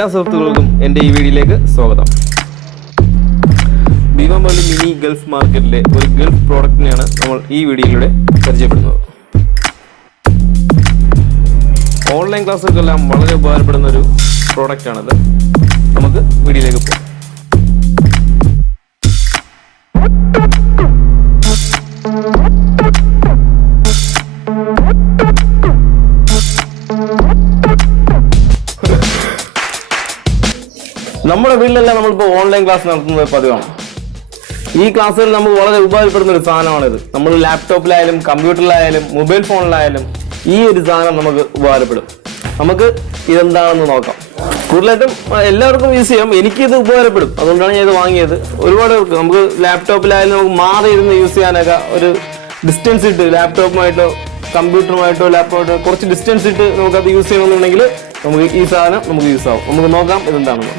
എല്ലാ സുഹൃത്തുക്കൾക്കും എൻ്റെ ഈ വീഡിയോയിലേക്ക് സ്വാഗതം. ഭീമാപള്ളി മിനി ഗൾഫ് മാർക്കറ്റിലെ ഒരു ഗൾഫ് പ്രോഡക്റ്റിനെയാണ് നമ്മൾ ഈ വീഡിയോയിലൂടെ പരിചയപ്പെടുന്നത്. ഓൺലൈൻ ക്ലാസ്സുകൾക്കെല്ലാം വളരെ ഉപകാരപ്പെടുന്ന ഒരു പ്രോഡക്റ്റാണിത്. നമുക്ക് വീഡിയോയിലേക്ക് പോകാം. നമ്മുടെ വീട്ടിലെല്ലാം നമ്മളിപ്പോൾ ഓൺലൈൻ ക്ലാസ് നടത്തുന്നത് പതിവാണ്. ഈ ക്ലാസ്സുകൾ നമുക്ക് വളരെ ഉപകാരപ്പെടുന്ന ഒരു സാധനമാണിത്. നമ്മൾ ലാപ്ടോപ്പിലായാലും കമ്പ്യൂട്ടറിലായാലും മൊബൈൽ ഫോണിലായാലും ഈ ഒരു സാധനം നമുക്ക് ഉപകാരപ്പെടും. നമുക്ക് ഇതെന്താണെന്ന് നോക്കാം. കൂടുതലായിട്ടും എല്ലാവർക്കും യൂസ് ചെയ്യാം. എനിക്കിത് ഉപകാരപ്പെടും, അതുകൊണ്ടാണ് ഞാൻ ഇത് വാങ്ങിയത്. ഒരുപാട് നമുക്ക് ലാപ്ടോപ്പിലായാലും നമുക്ക് മാറി ഇരുന്ന് യൂസ് ചെയ്യാനൊക്കെ ഒരു ഡിസ്റ്റൻസ് ഇട്ട് ലാപ്ടോപ്പുമായിട്ടോ കമ്പ്യൂട്ടറുമായിട്ടോ ലാപ്ടോപ്പായിട്ടോ കുറച്ച് ഡിസ്റ്റൻസ് ഇട്ട് നമുക്കത് യൂസ് ചെയ്യണമെന്നുണ്ടെങ്കിൽ നമുക്ക് ഈ സാധനം നമുക്ക് യൂസ് ആവും. നമുക്ക് നോക്കാം ഇതെന്താണെന്ന്.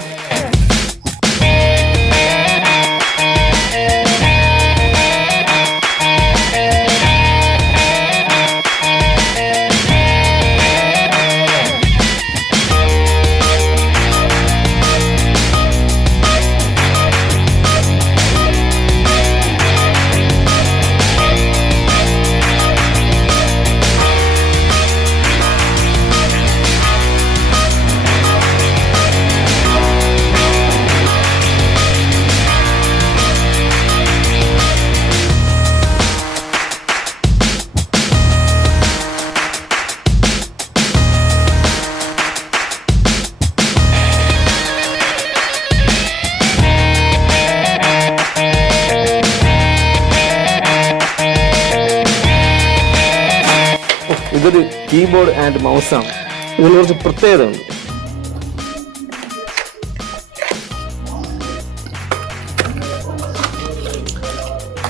ഇതൊരു കീബോർഡ് ആൻഡ് മൗസാണ്. ഇതിന് കുറച്ച് പ്രത്യേകത ഉണ്ട്.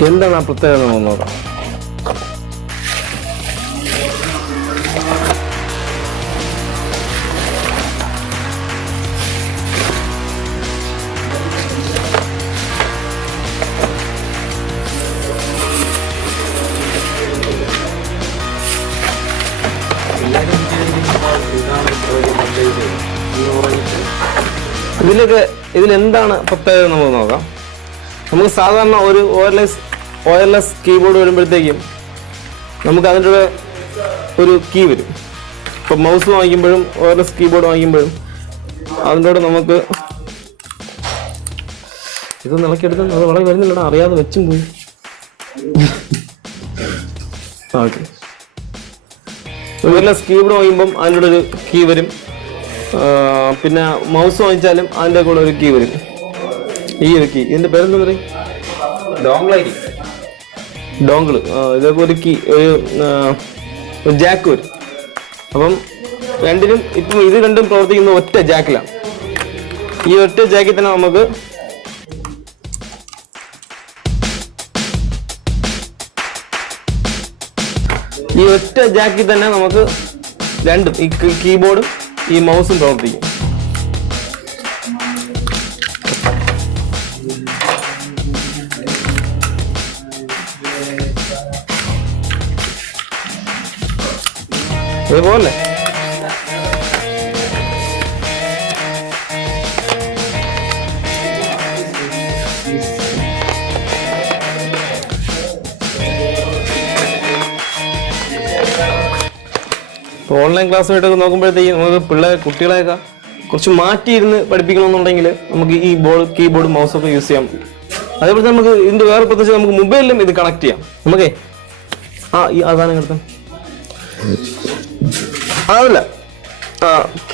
എന്താണ് ആ പ്രത്യേകത നമുക്ക് നോക്കാം. ഇതിലെന്താണ് പ്രത്യേകത നമുക്ക് നോക്കാം. നമുക്ക് സാധാരണ ഒരു വയർലെസ് കീബോർഡ് വരുമ്പോഴത്തേക്കും നമുക്ക് അതിൻ്റെ ഒരു കീ വരും. ഇപ്പം മൗസ് വാങ്ങിക്കുമ്പോഴും വയർലെസ് കീബോർഡ് വാങ്ങിക്കുമ്പോഴും അതിൻ്റെ കൂടെ നമുക്ക് ഇത് നിളക്കെടുത്ത് അത് വളരെ വരുന്നില്ല, അറിയാതെ വെച്ചും പോയി. ഓക്കെ, വയർലെസ് കീബോർഡ് വാങ്ങിക്കുമ്പം അതിൻ്റെ കൂടെ ഒരു കീ വരും. പിന്നെ മൗസ് വാങ്ങിച്ചാലും അതിൻ്റെ കൂടെ ഒരു കീ വരും. ഈ ഒരു കീ, ഇതിന്റെ പേരെന്താ പറയും? ഡോങ്കിള്. ഇതൊക്കെ ഒരു കീ, ഒരു ജാക്ക് വരും. അപ്പം രണ്ടിനും ഇപ്പം ഇത് രണ്ടും പ്രവർത്തിക്കുന്ന ഒറ്റ ജാക്കിലാണ്. ഈ ഒറ്റ ജാക്കിൽ തന്നെ നമുക്ക് രണ്ടും ഈ കീബോർഡും ഈ മൗസും പ്രവർത്തിക്കും. ഇതുപോലെ ഓൺലൈൻ ക്ലാസ്സുമായിട്ടൊക്കെ നോക്കുമ്പോഴത്തേക്കും നമുക്ക് കുട്ടികളെയൊക്കെ കുറച്ച് മാറ്റിയിരുന്ന് പഠിപ്പിക്കണമെന്നുണ്ടെങ്കിൽ നമുക്ക് ഈ കീബോർഡ് മൗസൊക്കെ യൂസ് ചെയ്യാം. അതേപോലെ നമുക്ക് ഇതിന്റെ വേറെ പ്രത്യേകിച്ച് നമുക്ക് മൊബൈലിലും ഇത് കണക്ട് ചെയ്യാം. നമുക്കേ ഈ സാധനം എടുത്ത അതല്ല,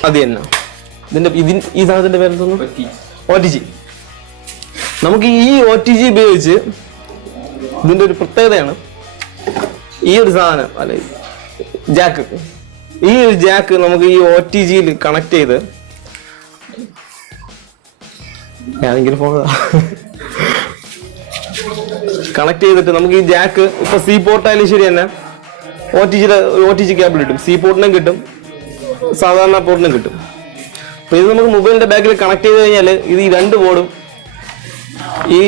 അത് തന്നെ ഈ സാധനത്തിന്റെ പേരെന്തോന്നു? OTG. നമുക്ക് ഈ OTG ഉപയോഗിച്ച് ഇതിന്റെ ഒരു പ്രത്യേകതയാണ് ഈ ഒരു സാധനം അല്ലെ ജാക്ക്. ഈ ഒരു ജാക്ക് നമുക്ക് ഈ OTGയിൽ കണക്ട് ചെയ്ത് കണക്ട് ചെയ്തിട്ട് നമുക്ക് ഈ ജാക്ക് ഇപ്പൊ സി പോർട്ടായാലും ശരി തന്നെ OTG കേബിൾ കിട്ടും. സി പോർട്ടിനും കിട്ടും, സാധാരണ പോർട്ടിനും കിട്ടും. അപ്പൊ ഇത് നമുക്ക് മൊബൈലിന്റെ ബാക്കിൽ കണക്ട് ചെയ്ത് കഴിഞ്ഞാൽ ഇത് ഈ രണ്ട് ബോർഡും ഈ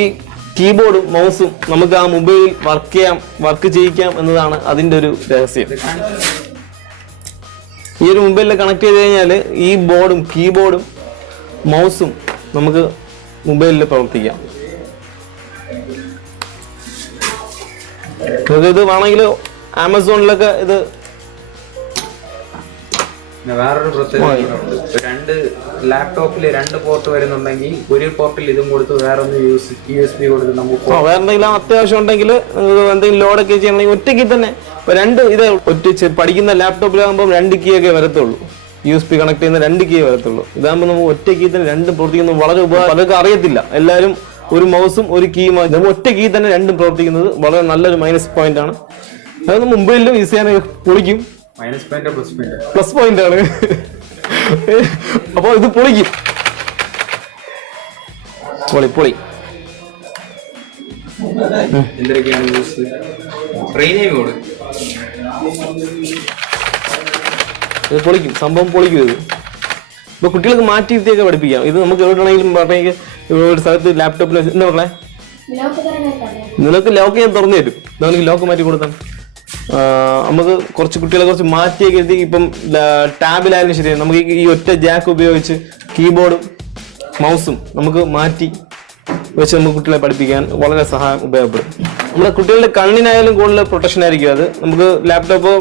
കീബോർഡും മൗസും നമുക്ക് ആ മൊബൈൽ വർക്ക് ചെയ്യിക്കാം എന്നതാണ് അതിന്റെ ഒരു രഹസ്യം. ഈ ഒരു മൊബൈലിൽ കണക്ട് ചെയ്ത് കഴിഞ്ഞാൽ ഈ ബോർഡും കീബോർഡും മൗസും നമുക്ക് മൊബൈലിൽ പ്രവർത്തിക്കാം. ഇത് വേണമെങ്കിൽ ആമസോണിലൊക്കെ ഇത് വേറൊരു പ്രത്യേകത, രണ്ട് ലാപ്ടോപ്പിൽ 2 പോർട്ട് വരുന്നുണ്ടെങ്കിൽ ഒരു പോർട്ടിൽ ഇതും കൊടുത്ത് വേറൊന്ന് USB കൊടുത്ത് നമുക്ക് വേറെ എന്തെങ്കിലും അത്യാവശ്യം ഉണ്ടെങ്കിൽ എന്തെങ്കിലും ലോഡൊക്കെ ചെയ്യണമെങ്കിൽ ഒറ്റയ്ക്ക് തന്നെ ഇത് പഠിക്കുന്ന ലാപ്ടോപ്പിലാകുമ്പോൾ 2 കീ ഒക്കെ വരത്തുള്ളൂ. USB കണക്ട് ചെയ്യുന്ന 2 കീ വരത്തുള്ളൂ. ഇതാകുമ്പോൾ നമുക്ക് ഒറ്റ കീ തന്നെ 2 പ്രവർത്തിക്കുന്നത് വളരെ പലർക്കും അറിയത്തില്ല. എല്ലാവരും ഒരു മൗസും ഒരു കീയും നമ്മൾ ഒറ്റ കീ തന്നെ 2 പ്രവർത്തിക്കുന്നത് വളരെ നല്ലൊരു മൈനസ് പോയിന്റ് ആണ്. അത് മൊബൈലിലും ഈസിയാണ്, പൊളിക്കും. പ്ലസ് പോയിന്റ് ആണ്. അപ്പൊ ഇത് പൊളിക്കും. പൊളി എന്തൊക്കെയാണ് യൂസ് ഇത് പൊളിക്കും, സംഭവം പൊളിക്കും. ഇത് ഇപ്പൊ കുട്ടികൾക്ക് മാറ്റി ഇരുത്തിയൊക്കെ പഠിപ്പിക്കാം. ഇത് നമുക്ക് എവിടെയാണെങ്കിലും പറഞ്ഞെങ്കിൽ ഒരു സ്ഥലത്ത് ലാപ്ടോപ്പിൽ എന്താ മക്കളെ നിനക്ക് ലോക്ക് ഞാൻ തുറന്നു തരും. നമുക്ക് ലോക്ക് മാറ്റി കൊടുത്താൽ നമുക്ക് കുറച്ച് കുട്ടികളെ കുറച്ച് മാറ്റിയൊക്കെ എഴുതി. ഇപ്പം ടാബിലായാലും ശരി, നമുക്ക് ഈ ഒറ്റ ജാക്ക് ഉപയോഗിച്ച് കീബോർഡും മൗസും നമുക്ക് മാറ്റി വെച്ച് നമുക്ക് കുട്ടികളെ പഠിപ്പിക്കാൻ വളരെ സഹായം ഉപയോഗപ്പെടും. നമ്മുടെ കുട്ടികളുടെ കണ്ണിനായാലും കൂടുതൽ പ്രൊട്ടക്ഷൻ ആയിരിക്കും. അത് നമുക്ക് ലാപ്ടോപ്പോ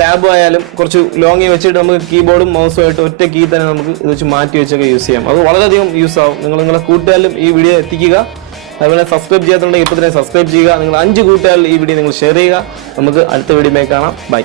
ടാബോ ആയാലും കുറച്ച് ലോങ്ങി വെച്ചിട്ട് നമുക്ക് കീബോർഡും മൗസും ആയിട്ട് ഒറ്റ കീ തന്നെ നമുക്ക് ഇത് വെച്ച് മാറ്റി വെച്ചൊക്കെ യൂസ് ചെയ്യാം. അത് വളരെയധികം യൂസ് ആവും. നിങ്ങളെ കൂട്ടുകാരിലും ഈ വീഡിയോ എത്തിക്കുക. അതുപോലെ സബ്സ്ക്രൈബ് ചെയ്യാത്തുണ്ടെങ്കിൽ ഇപ്പോൾ തന്നെ സബ്സ്ക്രൈബ് ചെയ്യുക. നിങ്ങൾ 5 കൂട്ടുകാരിൽ ഈ വീഡിയോ നിങ്ങൾ ഷെയർ ചെയ്യുക. നമുക്ക് അടുത്ത വീഡിയോയിൽ കാണാം. ബൈ.